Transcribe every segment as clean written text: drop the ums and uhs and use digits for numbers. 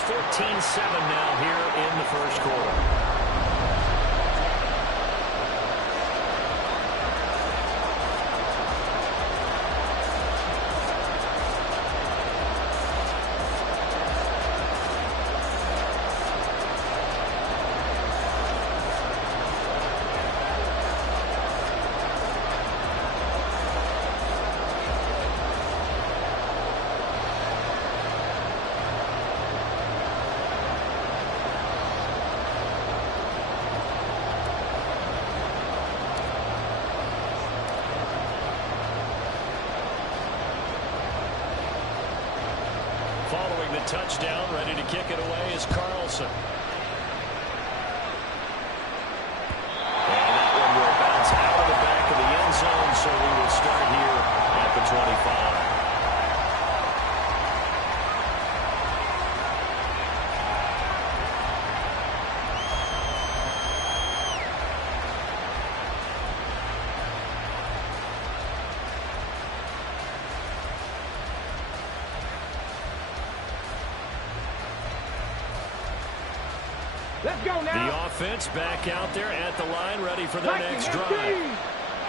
It's 14-7 now here in the first quarter. Following the touchdown, ready to kick it away is Carlson. And that one will bounce out of the back of the end zone, so we will start here at the 25. Let's go now. The offense back out there at the line, ready for their next drive.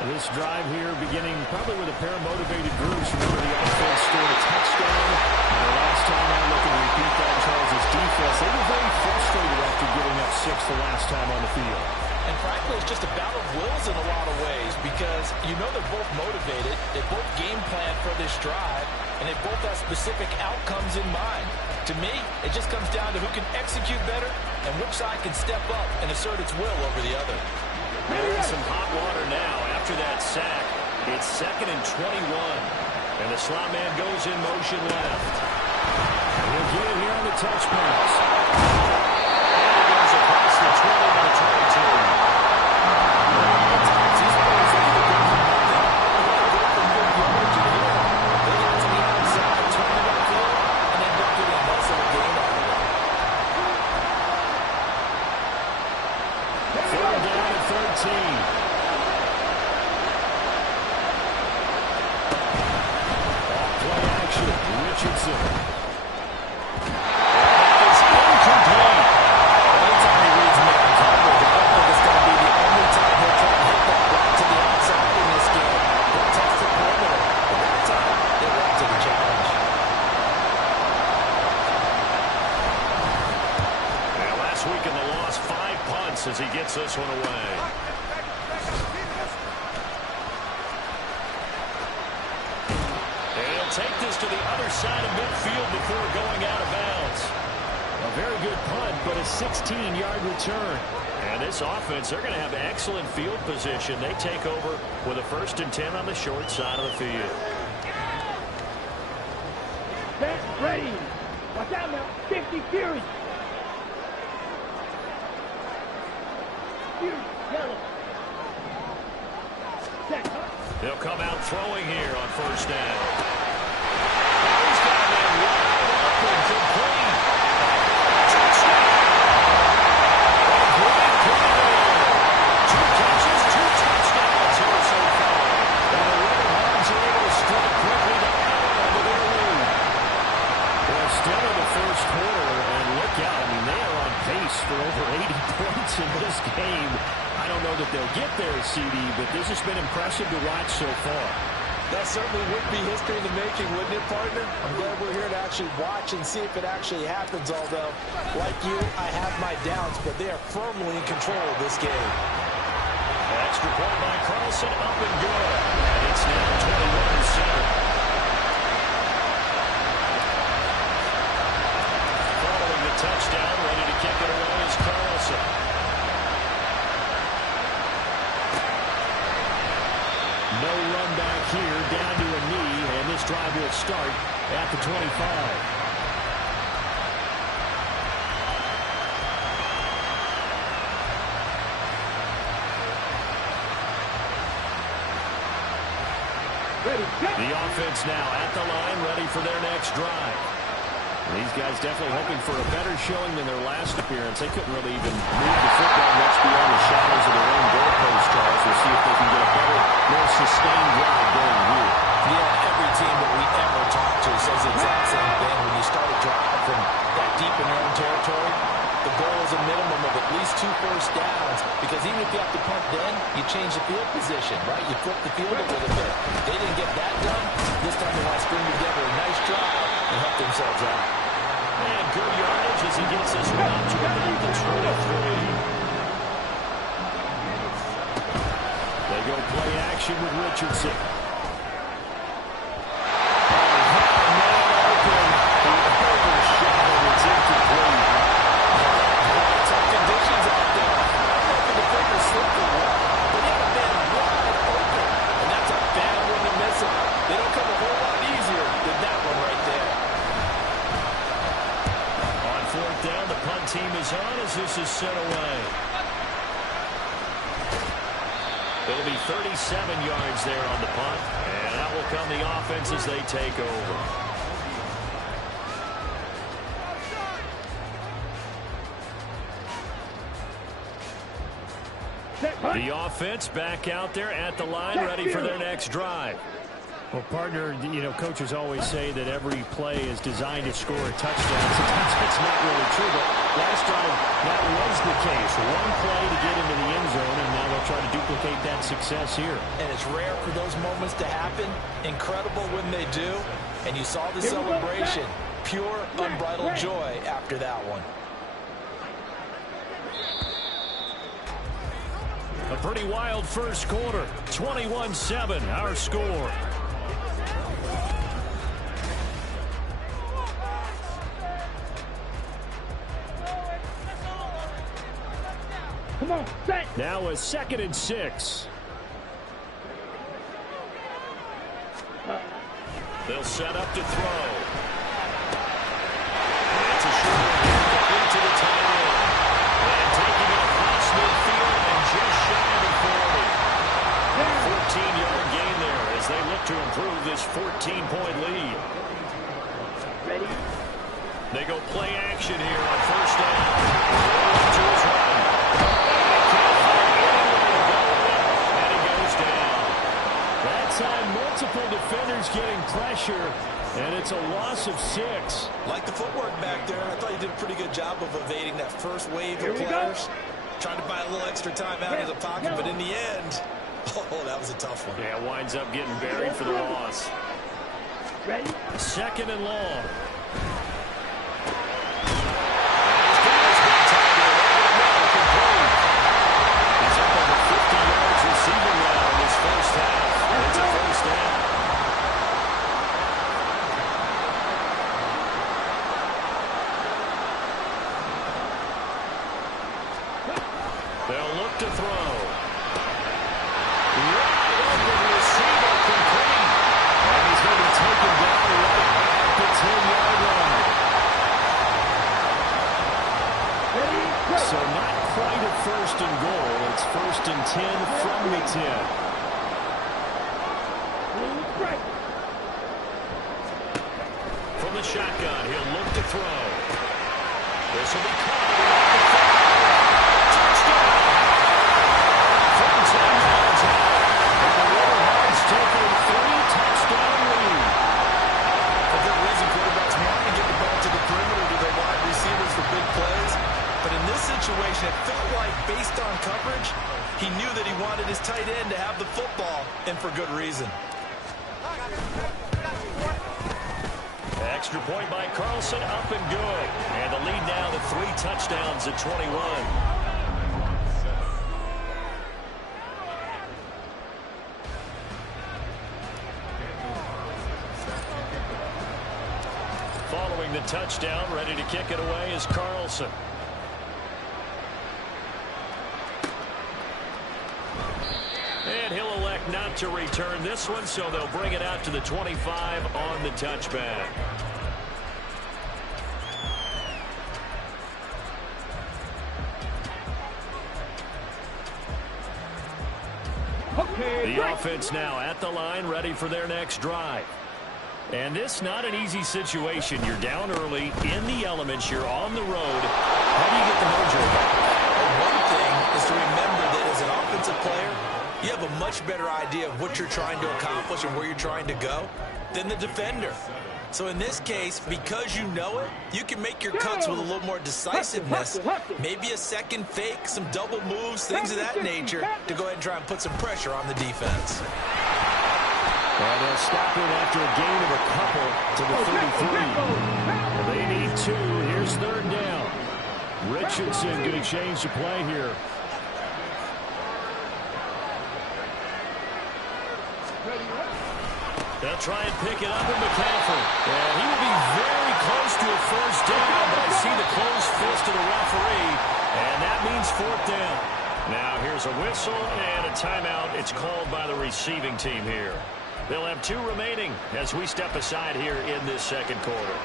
This drive here beginning probably with a pair of motivated groups. Remember, the offense scored a touchdown. And the last time I look and repeat that, Charles' defense, they were very frustrated after giving up 6 the last time on the field. And frankly, it's just a battle of wills in a lot of ways because you know they're both motivated. They both game plan for this drive, and they both have specific outcomes in mind. To me, it just comes down to who can execute better and which side can step up and assert its will over the other. They're in some hot water now after that sack. It's 2nd and 21. And the slot man goes in motion left. He'll get it here on the touch pass. And he goes across the 20 to the 22. Richardson. That is incomplete. Anytime he reads man coverage, I don't think it's going to be the only time he'll try to hit that right to the outside in this game. He'll test the perimeter, but that time, they're up to the challenge. Yeah, last week in the loss, 5 punts as he gets this one away. Take this to the other side of midfield before going out of bounds. A very good punt, but a 16-yard return. And this offense, they're going to have excellent field position. They take over with a 1st and 10 on the short side of the field. That's ready. Watch out now. 50 Fury. Fury, yellow. They'll come out throwing here on 1st down. For over 80 points in this game. I don't know that they'll get there, CD, but this has been impressive to watch so far. That certainly would be history in the making, wouldn't it, partner? I'm glad we're here to actually watch and see if it actually happens, although, like you, I have my doubts, but they are firmly in control of this game. Extra point by Carlson, up and good. And it's now 21-7. Touchdown, ready to kick it away is Carlson. No run back here, down to a knee, and this drive will start at the 25. The offense now at the line, ready for their next drive. These guys definitely hoping for a better showing than their last appearance. They couldn't really even move the football much beyond the shadows of their own goalpost, Charles. We'll see if they can get a better, more sustained drive going here. Yeah, every team that we ever talk to says the exact same thing. When you start a drive from that deep in their own territory, the goal is a minimum of at least 2 first downs, because even if you have to punt then, you change the field position, right? You flip the field a little bit. They didn't get that done. This time they want to string together a nice drive and help themselves out. And good yardage as he gets this one up to about the 23. They go play action with Richardson. Team is on as this is sent away. It'll be 37 yards there on the punt, and that will come the offense as they take over. The offense back out there at the line, ready for their next drive. Well, partner, you know, coaches always say that every play is designed to score a touchdown. Sometimes that's not really true, but last drive, that was the case. One play to get into the end zone, and now they'll try to duplicate that success here. And it's rare for those moments to happen. Incredible when they do. And you saw the celebration. Pure, unbridled joy after that one. A pretty wild first quarter. 21-7, our score. Come on, set. Now a 2nd and 6. They'll set up to throw. It's a short one into the tight end. And taking it across midfield and just shy of the 40. 14-yard gain there as they look to improve this 14-point lead. Ready? They go play action here on first down. To his right. Multiple defenders getting pressure, and it's a loss of 6. Like the footwork back there, I thought he did a pretty good job of evading that first wave of players. Trying to buy a little extra time out of the pocket, but in the end, oh, that was a tough one. Yeah, winds up getting buried for the loss. Ready? 2nd and long. He's up over 50 yards receiving now in this first half. It's a first down. They'll look to throw. Right over the receiver, complete. And he's going to be taken down right at the 10-yard line. So not quite a 1st and goal. It's 1st and 10 from the 10. From the shotgun, he'll look to throw. This will be caught. Touchdown! From 10 yards out. And the Warhawks take a 3-touchdown lead. For good reason, quarterbacks want to get the ball to the perimeter to their wide receivers for big plays. But in this situation, it felt like, based on coverage, he knew that he wanted his tight end to have the football, and for good reason. Extra point by Carlson, up and good. And the lead now to 3 touchdowns at 21. Following the touchdown, ready to kick it away is Carlson. And he'll elect not to return this one, so they'll bring it out to the 25 on the touchback. The offense now at the line, ready for their next drive. And this not an easy situation. You're down early, in the elements, you're on the road. How do you get the mojo back? One thing is to remember that as an offensive player, you have a much better idea of what you're trying to accomplish and where you're trying to go than the defender. So in this case, because you know it, you can make your cuts with a little more decisiveness. Maybe a second fake, some double moves, things of that nature to go ahead and try and put some pressure on the defense. And they'll stop it after a gain of a couple to the 33. They need 2. Here's third down. Richardson going to change the play here. They'll try and pick it up with McCaffrey. And he will be very close to a first down, but I see the closed fist of the referee, and that means fourth down. Now here's a whistle and a timeout. It's called by the receiving team here. They'll have 2 remaining as we step aside here in this second quarter.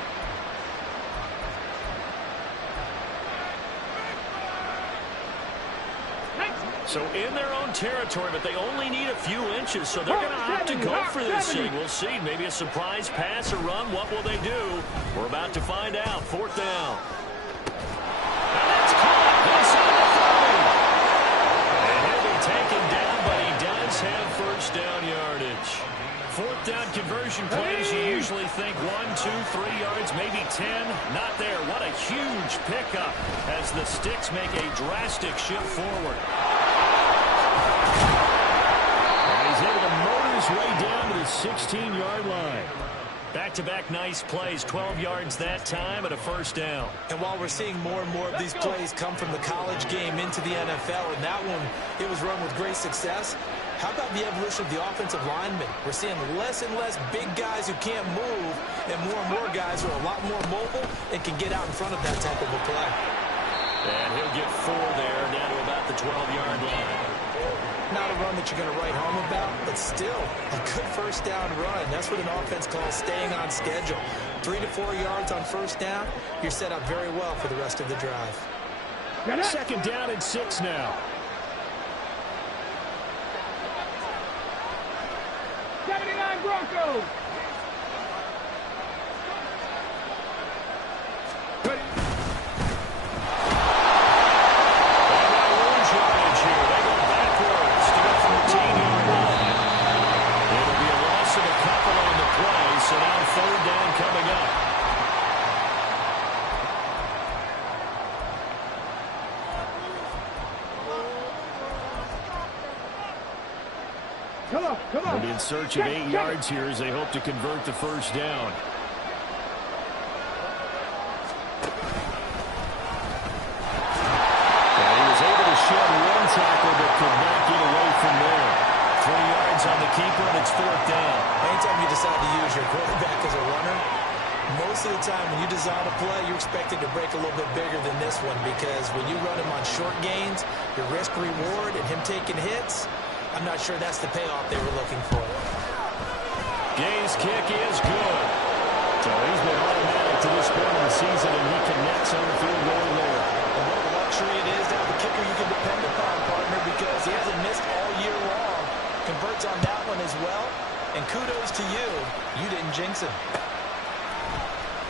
So in their own territory, but they only need a few inches, so they're going to have to go for this thing. We'll see. Maybe a surprise pass or run. What will they do? We're about to find out. Fourth down. And that's caught inside the 30. And he'll be taken down, but he does have first down yardage. Fourth down conversion plays, you usually think 1, 2, 3 yards, maybe 10. Not there. What a huge pickup as the sticks make a drastic shift forward. And he's able to motor his way down to the 16-yard line. Back-to-back nice plays, 12 yards that time and a first down. And while we're seeing more and more of these plays come from the college game into the NFL, and that one, it was run with great success, how about the evolution of the offensive linemen? We're seeing less and less big guys who can't move, and more guys who are a lot more mobile and can get out in front of that type of a play. And he'll get 4 there, down to about the 12-yard line. Not a run that you're going to write home about, but still a good first down run. That's what an offense calls staying on schedule. 3 to 4 yards on first down, you're set up very well for the rest of the drive. Second down and 6 now. 79 Broncos. So now third down coming up. Come on. They'll be in search of 8 yards here as they hope to convert the first down. And he was able to shed 1 tackle but could not get away from there. 3 yards on the keeper, and it's fourth down. Anytime you decide to use your quarterback as a runner, most of the time when you design a play, you're expected to break a little bit bigger than this one, because when you run him on short gains, your risk-reward and him taking hits, I'm not sure that's the payoff they were looking for. Gay's kick is good. So he's been automatic to this point of the season, and he connects on the field goal there. And what a luxury it is to have a kicker you can depend upon, partner, because he hasn't missed all year long. Converts on that one as well, and kudos to you. You didn't jinx him.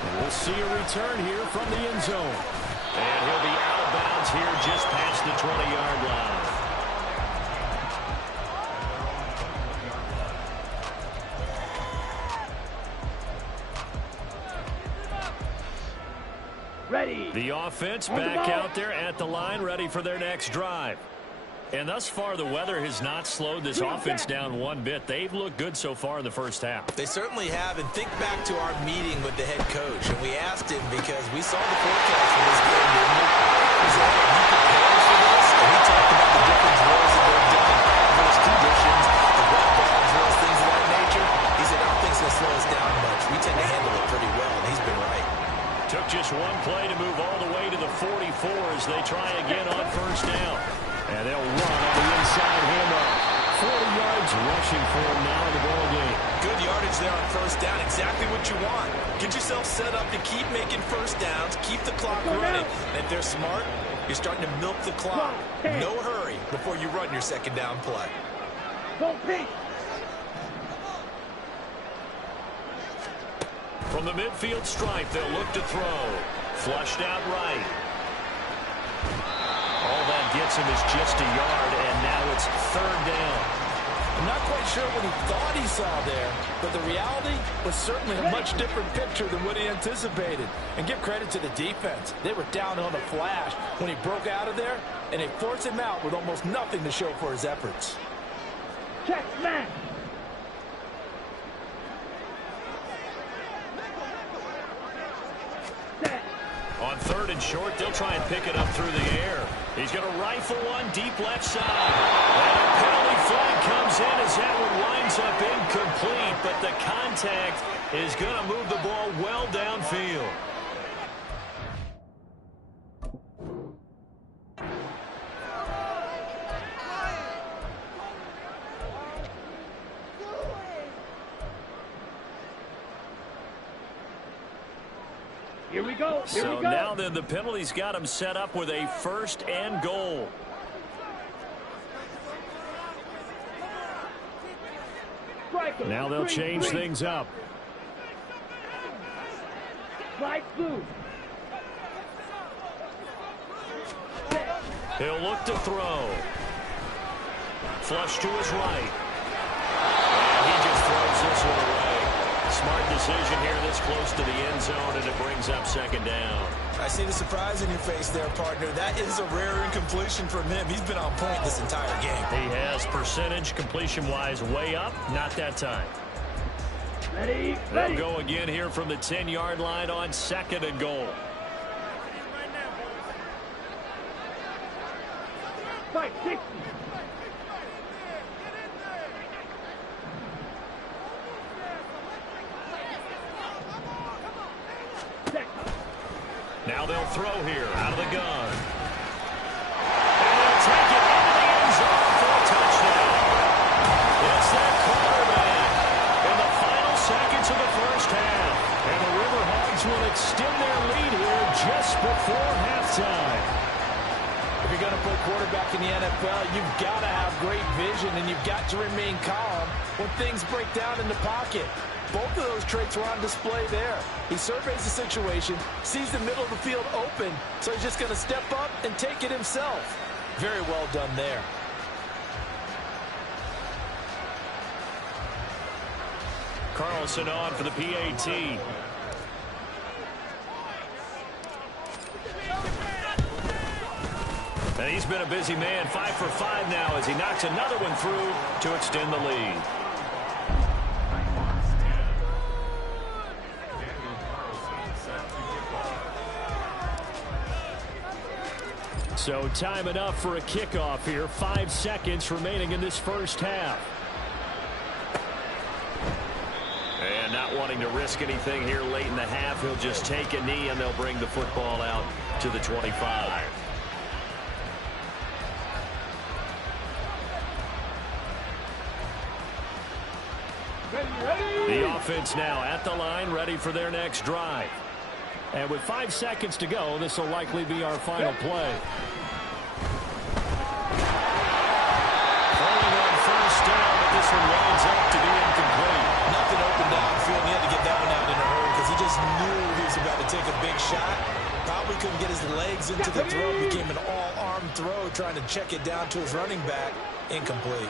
And we'll see a return here from the end zone. And he'll be out of bounds here just past the 20-yard line. Ready. The offense back out there at the line, ready for their next drive. And thus far, the weather has not slowed this offense down one bit. They've looked good so far in the first half. They certainly have. And think back to our meeting with the head coach. And we asked him, because we saw the forecast for this game, didn't we? He said, hey, you prepared for this? And he talked about the different drills that they've done, those conditions, the wet ball drills, things of that nature. He said, I don't think it's going to slow us down much. We tend to handle it pretty well, and he's been right. Took just 1 play to move all the way to the 44 as they try again on first down. And they'll run on the inside handoff. 40 yards rushing for him now in the ball game. Good yardage there on first down. Exactly what you want. Get yourself set up to keep making first downs. Keep the clock running. And if they're smart, you're starting to milk the clock. No hurry before you run your second down play. Don't peek. From the midfield stripe, they'll look to throw. Flushed out right. All that gets him is just a yard, and now it's third down. I'm not quite sure what he thought he saw there, but the reality was certainly a much different picture than what he anticipated. And give credit to the defense. They were down on a flash when he broke out of there, and they forced him out with almost nothing to show for his efforts. Check, man. On 3rd and short, they'll try and pick it up through the air. He's going to rifle one deep left side. And a penalty flag comes in as that one winds up incomplete, but the contact is going to move the ball well downfield. Here we go. So now then the penalty's got him set up with a 1st and goal. Now they'll change things up. Right through. He'll look to throw. Flush to his right. And he just throws this one away. Smart decision here this close to the end zone, and it brings up 2nd down. I see the surprise in your face there, partner. That is a rare incompletion from him. He's been on point this entire game. He has percentage completion-wise way up. Not that time. Ready. They'll go again here from the 10-yard line on 2nd and goal. Fight 60. Now they'll throw here out of the gun. And they'll take it into the end zone for a touchdown. It's that quarterback in the final seconds of the 1st half. And the Riverhogs will extend their lead here just before halftime. If you're going to play quarterback in the NFL, you've got to have great vision, and you've got to remain calm when things break down in the pocket. Both of those traits were on display there. He surveys the situation, sees the middle of the field open, so he's just going to step up and take it himself. Very well done there. Carlson on for the PAT. And he's been a busy man, 5 for 5 now as he knocks another one through to extend the lead. So time enough for a kickoff here. 5 seconds remaining in this 1st half. And not wanting to risk anything here late in the half, he'll just take a knee and they'll bring the football out to the 25. The offense now at the line, ready for their next drive. And with 5 seconds to go, this will likely be our final play. Falling on 1st down, but this one winds up to be incomplete. Nothing open downfield. He had to get that one out in a hurry because he just knew he was about to take a big shot. Probably couldn't get his legs into the throw. Became an all-arm throw, trying to check it down to his running back. Incomplete.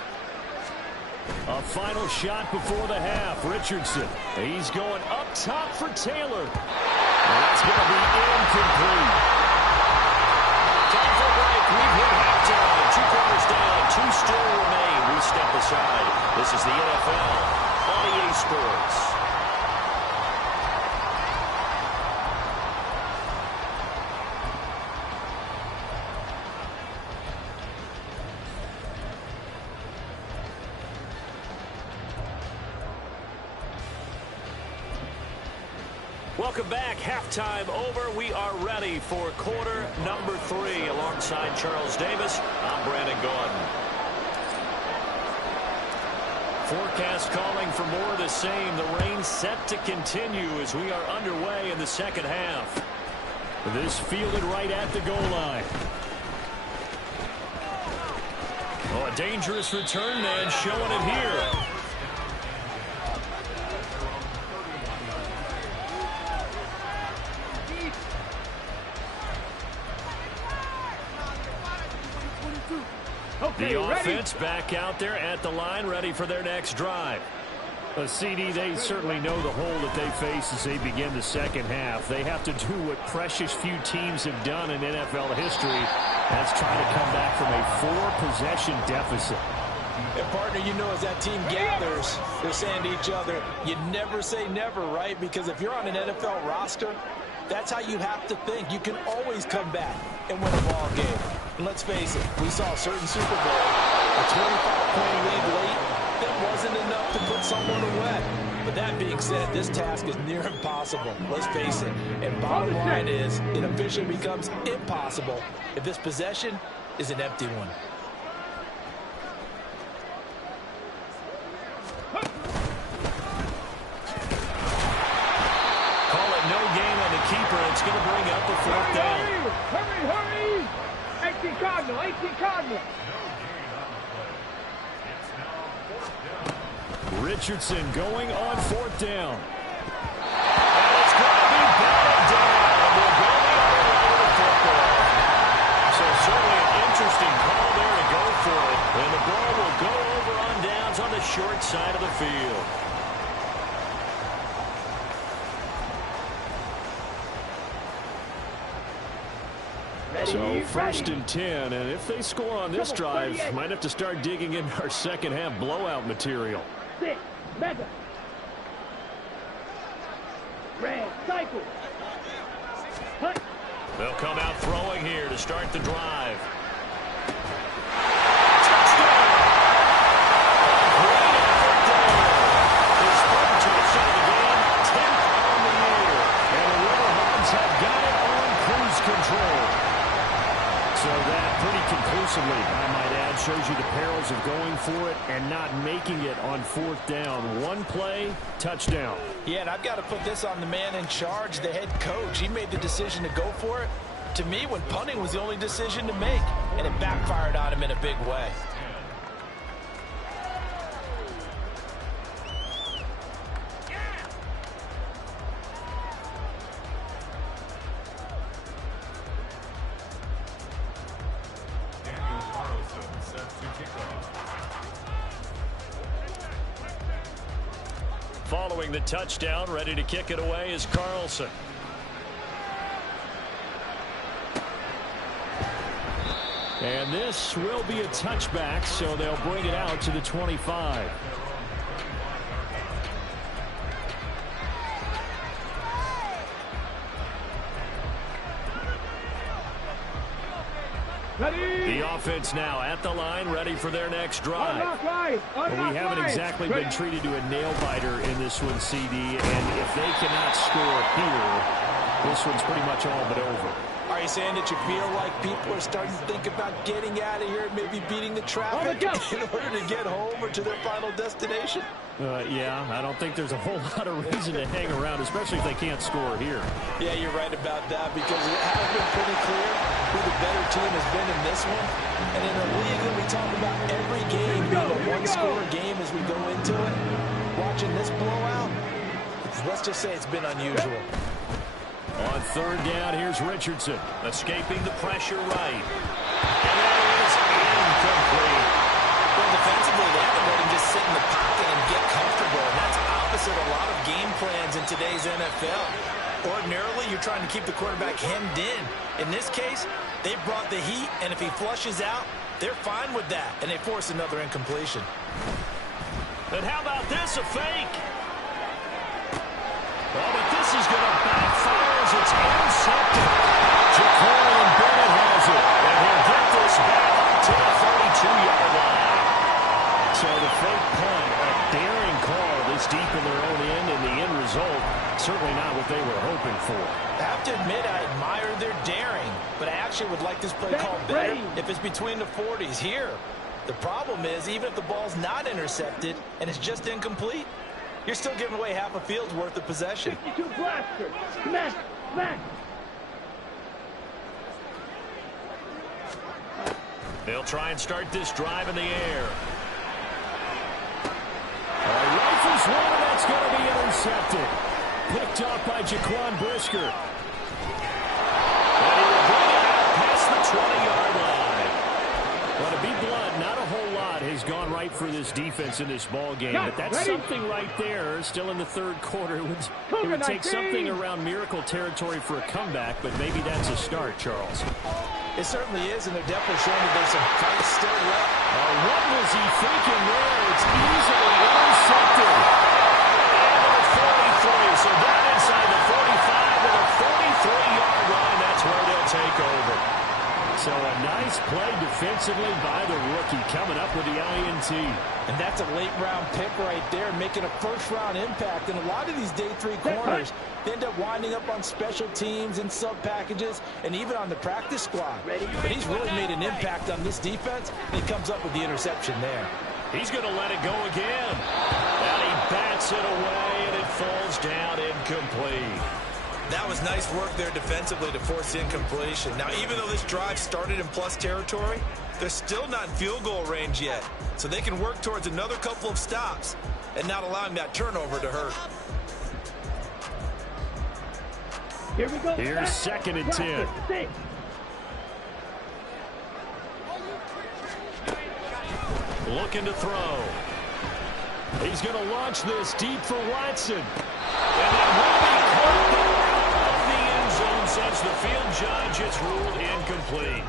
A final shot before the half. Richardson. He's going up top for Taylor. And that's going to be incomplete. Time for a break. We've hit halftime. 2 quarters down. 2 still remain. We step aside. This is the NFL on EA Sports. Welcome back. Halftime over. We are ready for quarter number 3. Alongside Charles Davis, I'm Brandon Gaudin. Forecast calling for more of the same. The rain set to continue as we are underway in the 2nd half. This fielded right at the goal line. Oh, a dangerous return man showing it here. The offense back out there at the line, ready for their next drive. CD, they certainly know the hole that they face as they begin the second half. They have to do what precious few teams have done in NFL history. That's trying to come back from a 4-possession deficit. And, partner, you know, as that team gathers, they're saying to each other, you never say never, right? Because if you're on an NFL roster, that's how you have to think. You can always come back and win a ball game. And let's face it, we saw a certain Super Bowl, a 25-point lead late, that wasn't enough to put someone away. But that being said, this task is near impossible. Let's face it. And bottom line is, it officially becomes impossible if this possession is an empty one. Call it no gain on the keeper. It's going to bring up the 4th down. Hurry! 18 Cardinal. Richardson going on 4th down. And it's going to be batted down. We'll go the other way with the football. So certainly an interesting call there to go for it. And the ball will go over on downs on the short side of the field. So 1st and 10, and if they score on this drive, might have to start digging into our second half blowout material. 6, Madden. Red, cycle. Hut. They'll come out throwing here to start the drive. Touchdown! Great effort there. His third touchdown of the game, 10th on the year. And the Riverhawks have got it on cruise control. So that pretty conclusively, I might add, shows you the perils of going for it and not making it on 4th down. One play, touchdown. Yeah, and I've got to put this on the man in charge, the head coach. He made the decision to go for it. To me, when punting was the only decision to make, and it backfired on him in a big way. Following the touchdown, ready to kick it away is Carlson. And this will be a touchback, so they'll bring it out to the 25. Ready. The offense now at the line, ready for their next drive. Well, we haven't exactly been treated to a nail-biter in this one, CD, and if they cannot score here, this one's pretty much all but over. Are you saying that you feel like people are starting to think about getting out of here, maybe beating the traffic in order to get home or to their final destination? Yeah, I don't think there's a whole lot of reason to hang around, especially if they can't score here. Yeah, you're right about that, because it has been pretty clear who the better team has been in this one. And in the league, when we talk about every game being a one-score game as we go into it, watching this blowout, let's just say it's been unusual. On 3rd down, here's Richardson, escaping the pressure right. And that is incomplete. Well, defensively, they haven't let him just sit in the pocket and get comfortable, and that's opposite a lot of game plans in today's NFL. Ordinarily, you're trying to keep the quarterback hemmed in. In this case, they brought the heat, and if he flushes out, they're fine with that, and they force another incompletion. And how about this, a fake? Oh, but this is going to backfire as it's intercepted. Jaquan Bennett has it, and he'll get this back to the 32-yard line. So the fake punt, a daring call this deep in their own end, and the end result, certainly not what they were hoping for. I have to admit, I admire their daring, but I actually would like this play called better if it's between the 40s here. The problem is, even if the ball's not intercepted and it's just incomplete, you're still giving away half a field's worth of possession. 52 blaster. Smash. They'll try and start this drive in the air. Rifles one, and that's going to be intercepted. Picked off by Jaquan Brisker. And he will bring it out past the 20-yard line. But to be blunt, not night for this defense in this ball game, but that's something right there. Still in the third quarter. It would take something around miracle territory for a comeback, but maybe that's a start, Charles. It certainly is, and they're definitely showing that there's some fight still left. What was he thinking there? It's easily intercepted. And the 43, so down inside the 45 with a 43-yard line. That's where they'll take over. So a nice play defensively by the rookie coming up with the INT. And that's a late-round pick right there, making a first-round impact. And a lot of these day 3 corners end up winding up on special teams and sub-packages and even on the practice squad. But he's really made an impact on this defense, and he comes up with the interception there. He's going to let it go again. And he bats it away, and it falls down incomplete. That was nice work there defensively to force the incompletion. Now, even though this drive started in plus territory, they're still not in field goal range yet. So they can work towards another couple of stops and not allowing that turnover to hurt. Here we go. Here's 2nd and 10. Looking to throw. He's going to launch this deep for Watson. And it will be caught of the end zone, says the field judge. It's ruled incomplete.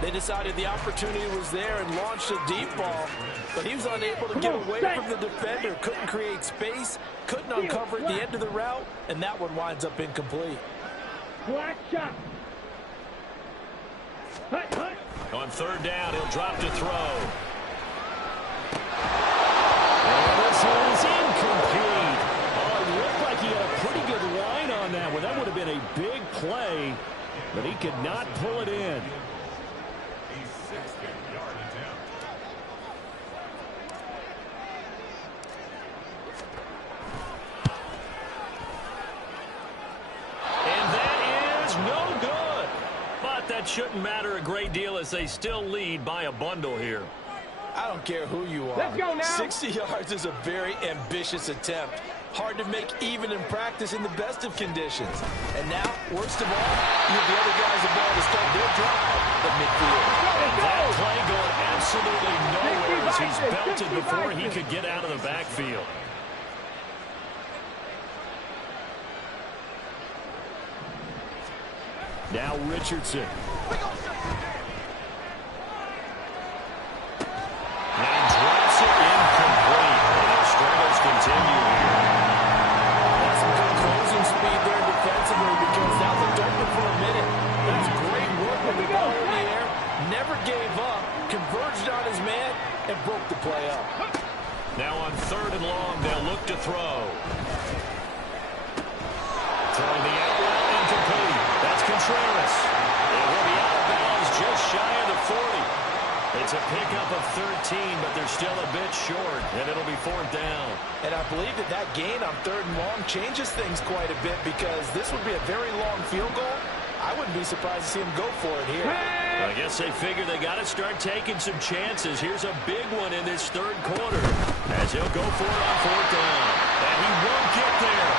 They decided the opportunity was there and launched a deep ball, but he was unable to get away from the defender, couldn't create space, couldn't uncover at the end of the route, and that one winds up incomplete. Black shot. On 3rd down, he'll drop to throw. This is incomplete. Oh, it looked like he had a pretty good line on that one. That would have been a big play, but he could not pull it in. And that is no good. But that shouldn't matter a great deal as they still lead by a bundle here. I don't care who you are. Let's go now. 60 yards is a very ambitious attempt. Hard to make even in practice in the best of conditions. And now, worst of all, you have the other guys involved to start their drive at midfield. And that play going absolutely nowhere as he's belted before he could get out of the backfield. Now Richardson. And drops it incomplete. And the struggles continue here. That's some good closing speed there defensively because that looked open for a minute. That's great work with the ball in the air. Never gave up, converged on his man, and broke the play up. Now on 3rd and long, they'll look to throw. Throwing the out route incomplete. That's Contreras. It will be out of bounds just shy of the 40. It's a pickup of 13, but they're still a bit short, and it'll be 4th down. And I believe that gain on 3rd and long changes things quite a bit because this would be a very long field goal. I wouldn't be surprised to see him go for it here. I guess they figure they got to start taking some chances. Here's a big one in this 3rd quarter as he'll go for it on 4th down. And he won't get there.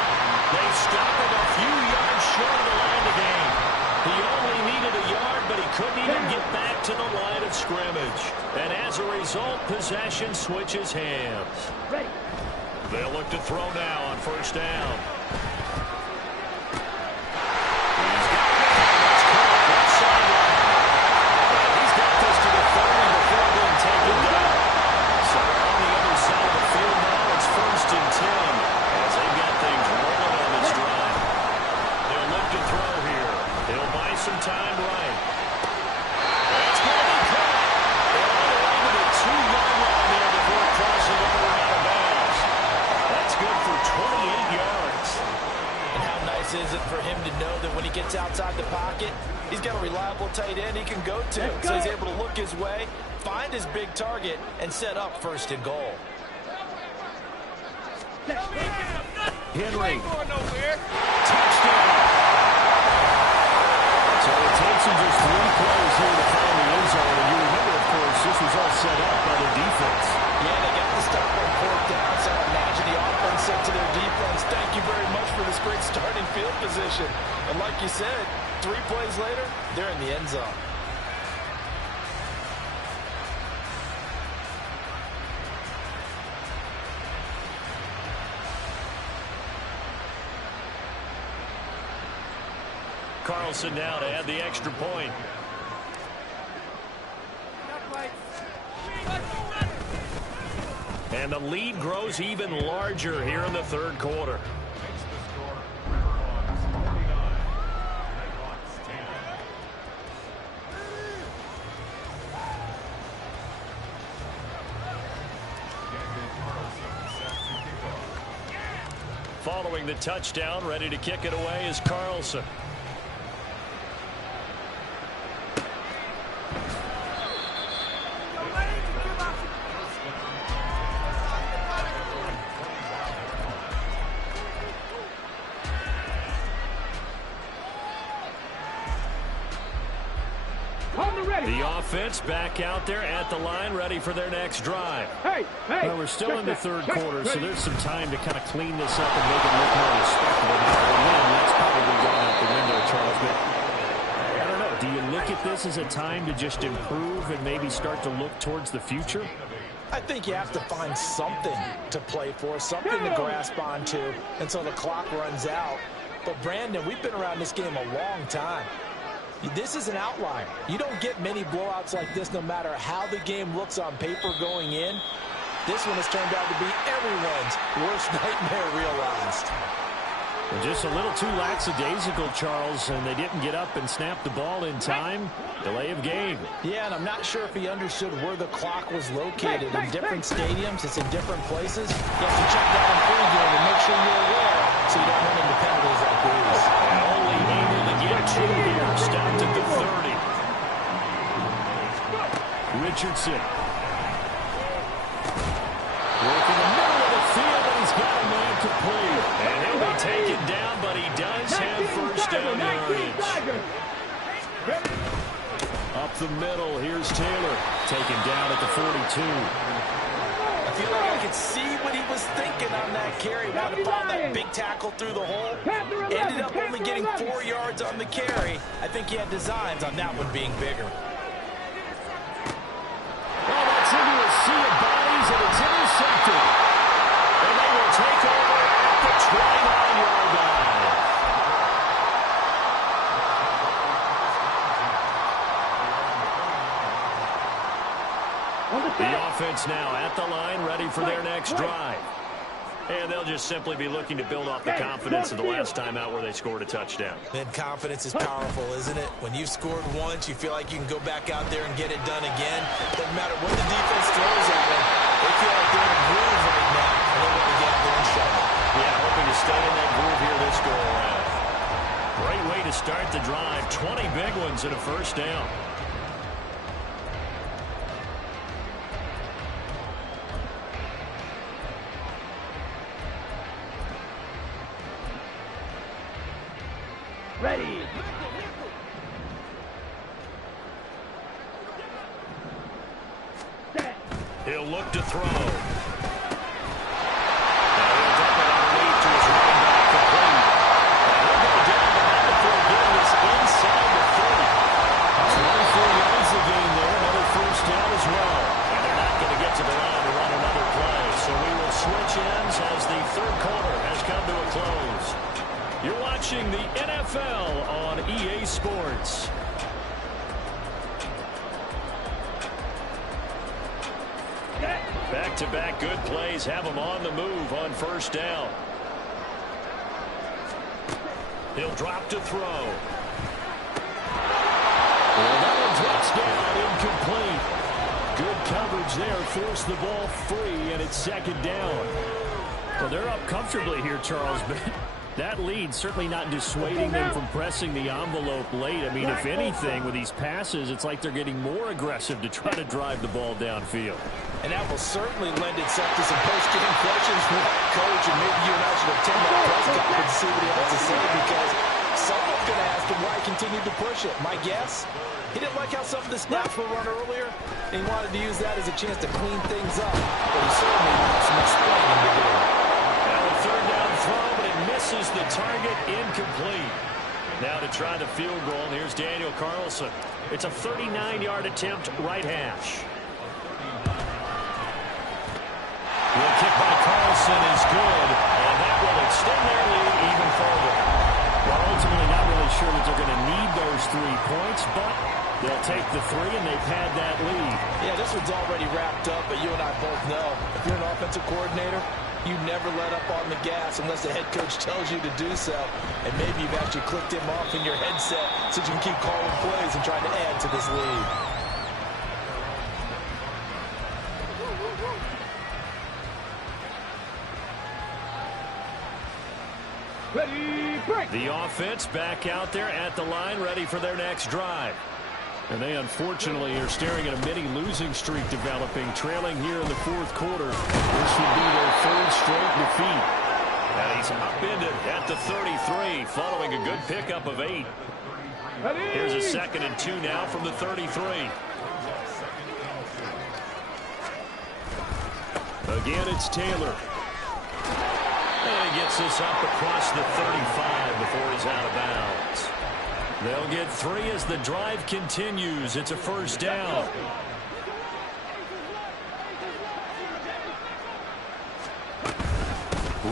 They stop him a few yards short of the line to gain. He only needed a yard, but he couldn't even get back to the line of scrimmage. And as a result, possession switches hands. They'll look to throw now on 1st down. He's got this to the 30 before being taken down. So on the other side of the field now, it's 1st and 10 as they've got things rolling on this drive. They'll look to throw here. They'll buy some time right. That's going to be caught. They're all the way to the 2-yard line there before crossing over out of bounds. That's good for 28 yards. And how nice is it for him to know that when he gets outside the pocket, he's got a reliable tight end he can go to. So he's able to look his way, find his big target, and set up 1st and goal. Henry. Touchdown. So it takes him just 3 plays here to find the end zone. And you remember, of course, this was all set up by the defense. Yeah, they got the stop on 4th down, so I imagine the offense said to their defense, thank you very much for this great starting field position. And like you said, 3 plays later, they're in the end zone. Carlson now to add the extra point. And the lead grows even larger here in the third quarter. Following the touchdown, ready to kick it away is Carlson. The offense back out there at the line, ready for their next drive. Well, we're still in the third quarter, so there's some time to kind of clean this up and make it look more respectable. That's probably gone out the window, Charles. But I don't know. Do you look at this as a time to just improve and maybe start to look towards the future? I think you have to find something to play for, something to grasp onto until the clock runs out. But, Brandon, we've been around this game a long time. This is an outlier. You don't get many blowouts like this no matter how the game looks on paper going in. This one has turned out to be everyone's worst nightmare realized. Well, just a little too lackadaisical, Charles, and they didn't get up and snap the ball in time. Delay of game. Yeah, and I'm not sure if he understood where the clock was located. In different stadiums, it's in different places. You have to check that in pregame and make sure you're aware so you don't run into penalties like these. Only able to get two here. Stopped at the 30. Richardson. Working the middle of the field, and he's got a man complete. And he'll be taken down, but he does have first down yardage. Up the middle, here's Taylor. Taken down at the 42. I feel like I could see what he was thinking on that carry. Wanted to follow that big tackle through the hole. Ended up only getting 4 yards on the carry. I think he had designs on that one being bigger. Well, that's into a sea of bodies, and it's intercepted. And they will take over at the 29-yard line. The offense now at the line, ready for their next drive. And they'll just simply be looking to build off the confidence of the last time out where they scored a touchdown. And confidence is powerful, isn't it? When you've scored once, you feel like you can go back out there and get it done again. Doesn't matter what the defense throws at them. They feel like they're in a groove right now, and they're going to get out there and show it. Yeah, hoping to stay in that groove here this go-around. Great way to start the drive. 20 big ones and a first down. Ready. He'll look to throw. Now he'll dump it underneath to his running back complete. And he'll go down the line before getting this inside the 30. 24 yards a gain there. Another first down as well. And they're not going to get to the line to run another play. So we will switch ends as the third quarter has come to a close. You're watching the NFL on EA Sports. Back-to-back good plays have them on the move on first down. He'll drop to throw. Well, that one drops down, incomplete. Good coverage there, forced the ball free, and it's second down. Well, they're up comfortably here, Charles, but that lead certainly not dissuading them from pressing the envelope late. I mean, if anything, with these passes, it's like they're getting more aggressive to try to drive the ball downfield. And that will certainly lend itself to some post-game questions from that coach, and maybe you and I should attend that press conference to see what he has to say, because someone's going to ask him why he continued to push it. My guess, he didn't like how some of the snaps were run earlier, and he wanted to use that as a chance to clean things up, but he certainly has some explaining to do. Now a third down throw, but it misses the target, incomplete. Now to try the field goal, and here's Daniel Carlson. It's a 39-yard attempt, right hash. The kick by Carlson is good, and that will extend their lead even further. Well, ultimately not really sure that they're going to those 3 points, but they'll take the 3, and they've had that lead. Yeah, this one's already wrapped up, but you and I both know if you're an offensive coordinator, you never let up on the gas unless the head coach tells you to do so. And maybe you've actually clicked him off in your headset so you can keep calling plays and trying to add to this lead. Ready, break. The offense back out there at the line, ready for their next drive. And they unfortunately are staring at a mini losing streak developing, trailing here in the 4th quarter. This would be their 3rd straight defeat. And he's upended at the 33 following a good pickup of 8. Ready. Here's a 2nd and 2 now from the 33. Again, it's Taylor. And he gets this up across the 35 before he's out of bounds. They'll get 3 as the drive continues. It's a 1st down.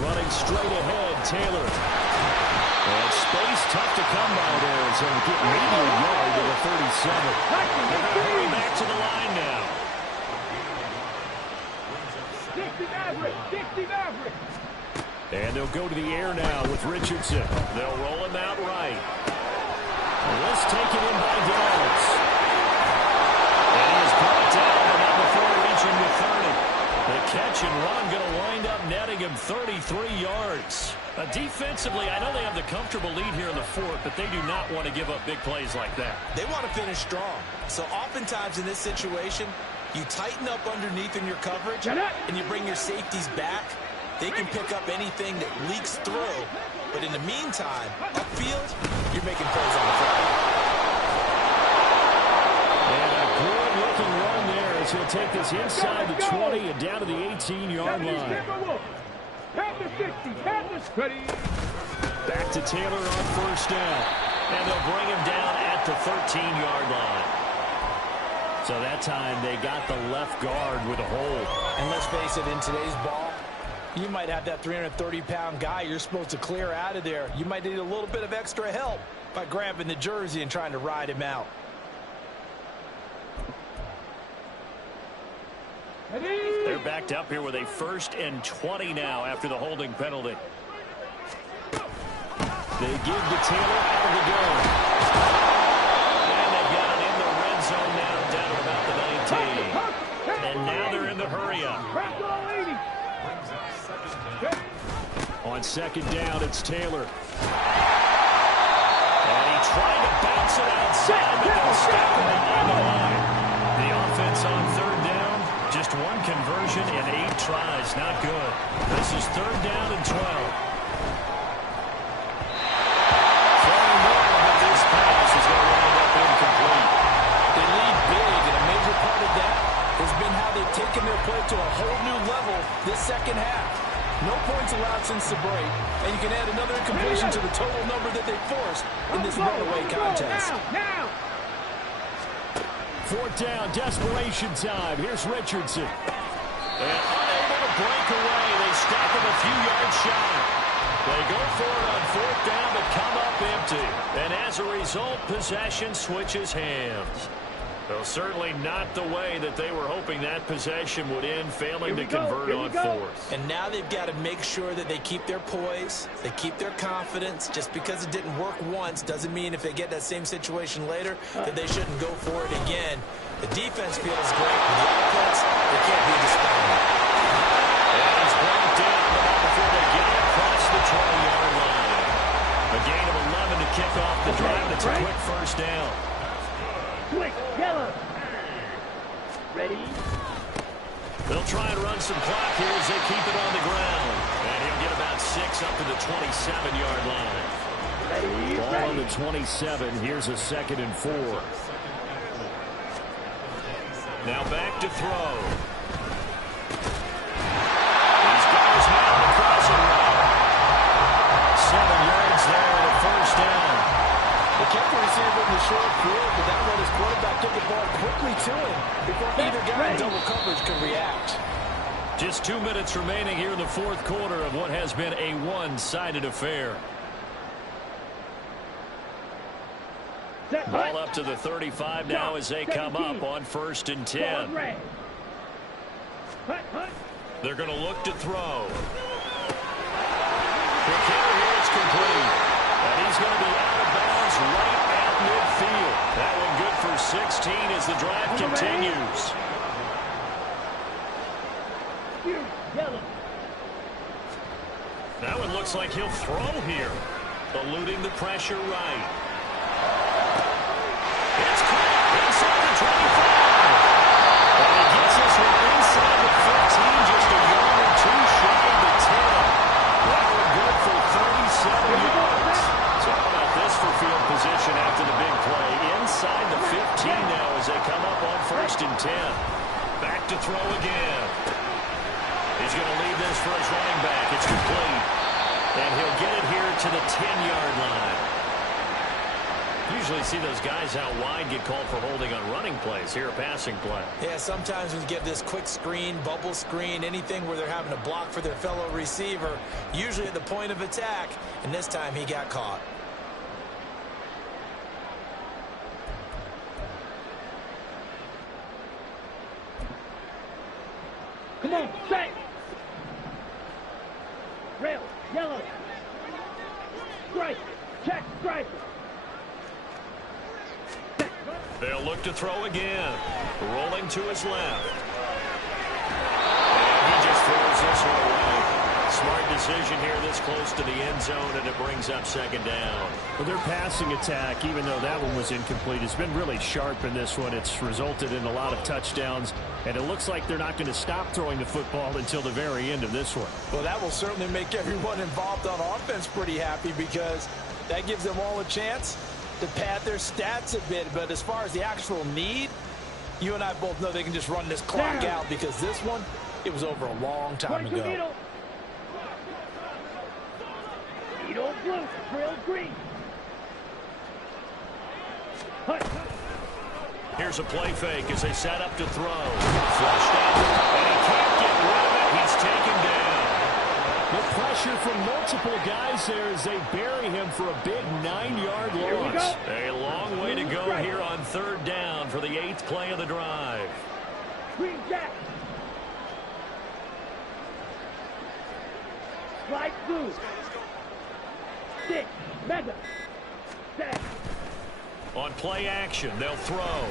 Running straight ahead, Taylor. And space tough to come by there. So they get maybe a yard to the 37. They're going to hurry back to the line now. 60 Maverick. 60 Maverick. And they'll go to the air now with Richardson. They'll roll him out right. Let's take it in by Downs. And he is brought down, but not before reaching the 30. The catch and run going to wind up netting him 33 yards. Defensively, I know they have the comfortable lead here in the 4th, but they do not want to give up big plays like that. They want to finish strong. So oftentimes in this situation, you tighten up underneath in your coverage, and you bring your safeties back. They can pick up anything that leaks through. But in the meantime, upfield, you're making plays on the fly. And a good-looking run there as he'll take this inside the 20 and down to the 18-yard line. Ready. Back to Taylor on 1st down. And they'll bring him down at the 13-yard line. So that time they got the left guard with a hold. And let's face it, in today's ball, you might have that 330-pound guy you're supposed to clear out of there. You might need a little bit of extra help by grabbing the jersey and trying to ride him out. They're backed up here with a 1st and 20 now after the holding penalty. They give to Taylor out of the gun. And they've got it in the red zone now, down to about the 19. And now they're in the hurry-up. On 2nd down, it's Taylor. And he tried to bounce it outside, but they'll stop him behind the line. The offense on 3rd down, just 1 conversion and 8 tries. Not good. This is 3rd down and 12. Throwing more, but this pass is going to wind up incomplete. They lead big, and a major part of that has been how they've taken their play to a whole new level this 2nd half. No points allowed since the break, and you can add another incompletion to the total number that they forced in this runaway contest. Now. 4th down, desperation time. Here's Richardson. And unable to break away, they stop him a few yards shy. They go for it on 4th down, but come up empty. And as a result, possession switches hands. Well, certainly not the way that they were hoping that possession would end, failing to convert on 4th. And now they've got to make sure that they keep their poise, they keep their confidence. Just because it didn't work once doesn't mean if they get that same situation later that they shouldn't go for it again. The defense feels great, but the offense, they can't be despondent. And he's brought down before they get across the 20-yard line. A gain of 11 to kick off the drive. It's a quick 1st down. Quick, yellow. Ready. They'll try and run some clock here as they keep it on the ground. And he'll get about 6 up to the 27-yard line. Ready. Ball on the 27. Here's a 2nd and 4. Now back to throw. He's got his man on the crossing route. 7 yards there and a 1st down. They kept the receiver in the short field, but that let his quarterback get the ball quickly to him before either guy in double coverage could react. Just 2 minutes remaining here in the 4th quarter of what has been a one-sided affair. Ball up to the 35 now as they come up on 1st and 10. They're going to look to throw. The carry here, it's complete. And he's going to be out of bounds right at midfield. That one good for 16 as the drive continues. That one looks like he'll throw here. Eluding the pressure right. It's caught inside the 25. And he gets this one inside the 15, just a yard or two shy of the 10. That one good for 37 yards. So how about this for field position after the big play? Inside the 15 now as they come up on 1st and 10. Back to throw again. He's going to leave this for his running back. It's complete. And he'll get it here to the 10-yard line. Usually see those guys out wide get called for holding on running plays. Here a passing play. Yeah, sometimes we get this quick screen, bubble screen, anything where they're having to block for their fellow receiver, usually at the point of attack, and this time he got caught. Come on, set. Rail, yellow. Strike, check, strike. They'll look to throw again. Rolling to his left. And he just throws this one away. Smart decision here this close to the end zone, and it brings up 2nd down. Well, their passing attack, even though that one was incomplete, has been really sharp in this one. It's resulted in a lot of touchdowns, and it looks like they're not going to stop throwing the football until the very end of this one. Well, that will certainly make everyone involved on offense pretty happy because that gives them all a chance to pad their stats a bit. But as far as the actual need, you and I both know they can just run this clock out because this one, it was over a long time ago. Needle blue, drill green. Here's a play fake as they set up to throw. Flushed out, and he can't get rid of it. He's taken down. The pressure from multiple guys there as they bury him for a big 9-yard loss. A long way to go here on 3rd down for the 8th play of the drive. Green jack. Slide blue. Stick, mega. Set. On play action, they'll throw.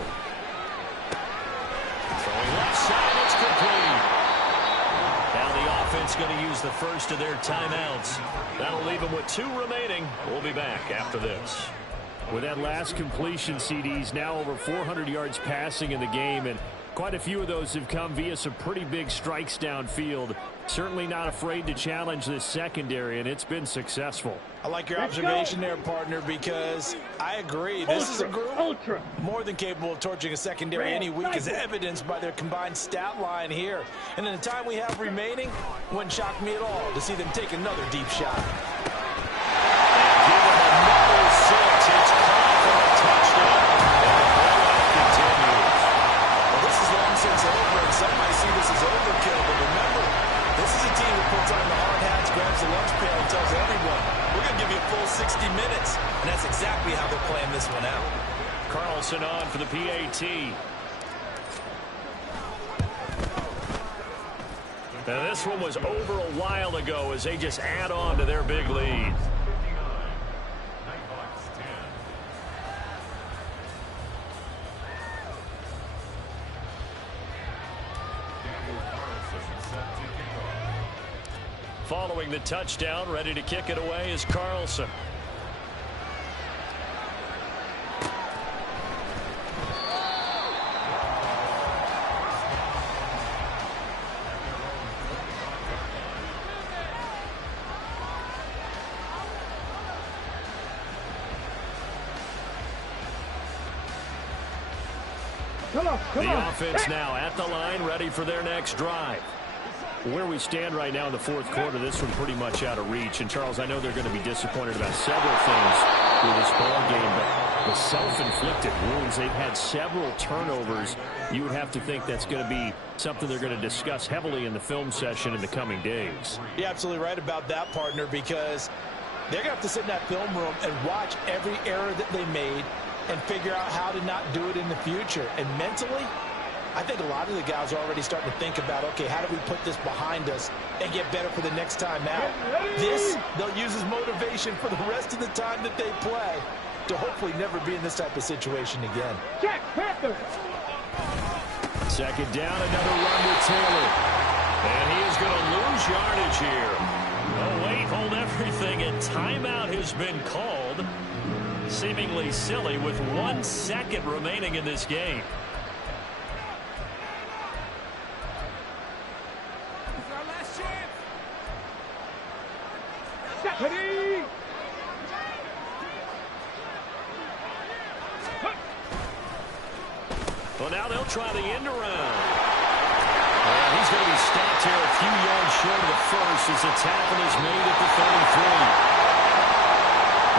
Throwing left side, it's complete. Now the offense going to use the first of their timeouts. That'll leave them with 2 remaining. We'll be back after this. With that last completion, CDs now over 400 yards passing in the game, and quite a few of those have come via some pretty big strikes downfield. Certainly not afraid to challenge this secondary, and it's been successful. I like your observation there, partner, because I agree. This is a group more than capable of torching a secondary any week, as evidenced by their combined stat line here. And in the time we have remaining, wouldn't shock me at all to see them take another deep shot. Give them another 6. It's caught for a touchdown. And the blowout continues. Well, this is long since over, and some might see this as overkill, but remember, this is a team that puts on the hard hats, grabs the lunch pail, and tells everyone, we're going to give you a full 60 minutes. And that's exactly how they're playing this one out. Carlson on for the PAT. Now this one was over a while ago as they just add on to their big lead. Following the touchdown, ready to kick it away is Carlson. The offense now at the line, ready for their next drive. Where we stand right now in the 4th quarter, this one pretty much out of reach. And, Charles, I know they're going to be disappointed about several things with this ball game, but the self-inflicted wounds, they've had several turnovers. You would have to think that's going to be something they're going to discuss heavily in the film session in the coming days. You're absolutely right about that, partner, because they're going to have to sit in that film room and watch every error that they made, and figure out how to not do it in the future. And mentally, I think a lot of the guys are already starting to think about, okay, how do we put this behind us and get better for the next time out? This, they'll use as motivation for the rest of the time that they play to hopefully never be in this type of situation again. Check, Panther. Second down, another run with Taylor. And he is going to lose yardage here. Oh, wait, hold everything. And timeout has been called. Seemingly silly with 1 second remaining in this game. This is our last chance. Stephanie. Well, now they'll try the end around. And he's going to be stopped here a few yards short of the first as the tackle is made at the 33.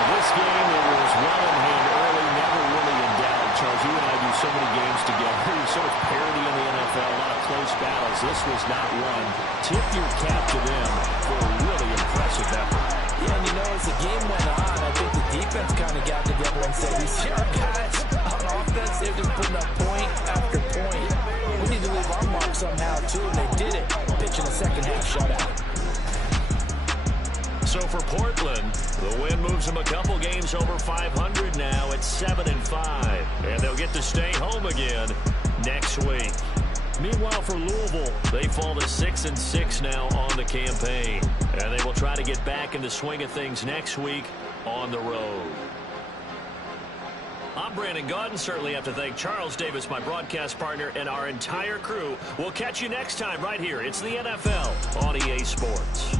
This game, it was well in hand early, never really in doubt. Charles, you and I do so many games together. There's so much parity in the NFL, a lot of close battles. This was not one. Tip your cap to them for a really impressive effort. Yeah, and you know, as the game went on, I think the defense kind of got together and said, these young guys on offense, they're just putting up point after point. We need to leave our mark somehow, too, and they did it, pitching a second-half shutout. So for Portland, the win moves them a couple games over 500 now at 7-5. And they'll get to stay home again next week. Meanwhile, for Louisville, they fall to 6-6 now on the campaign. And they will try to get back in the swing of things next week on the road. I'm Brandon Gaudin. Certainly have to thank Charles Davis, my broadcast partner, and our entire crew. We'll catch you next time right here. It's the NFL on EA Sports.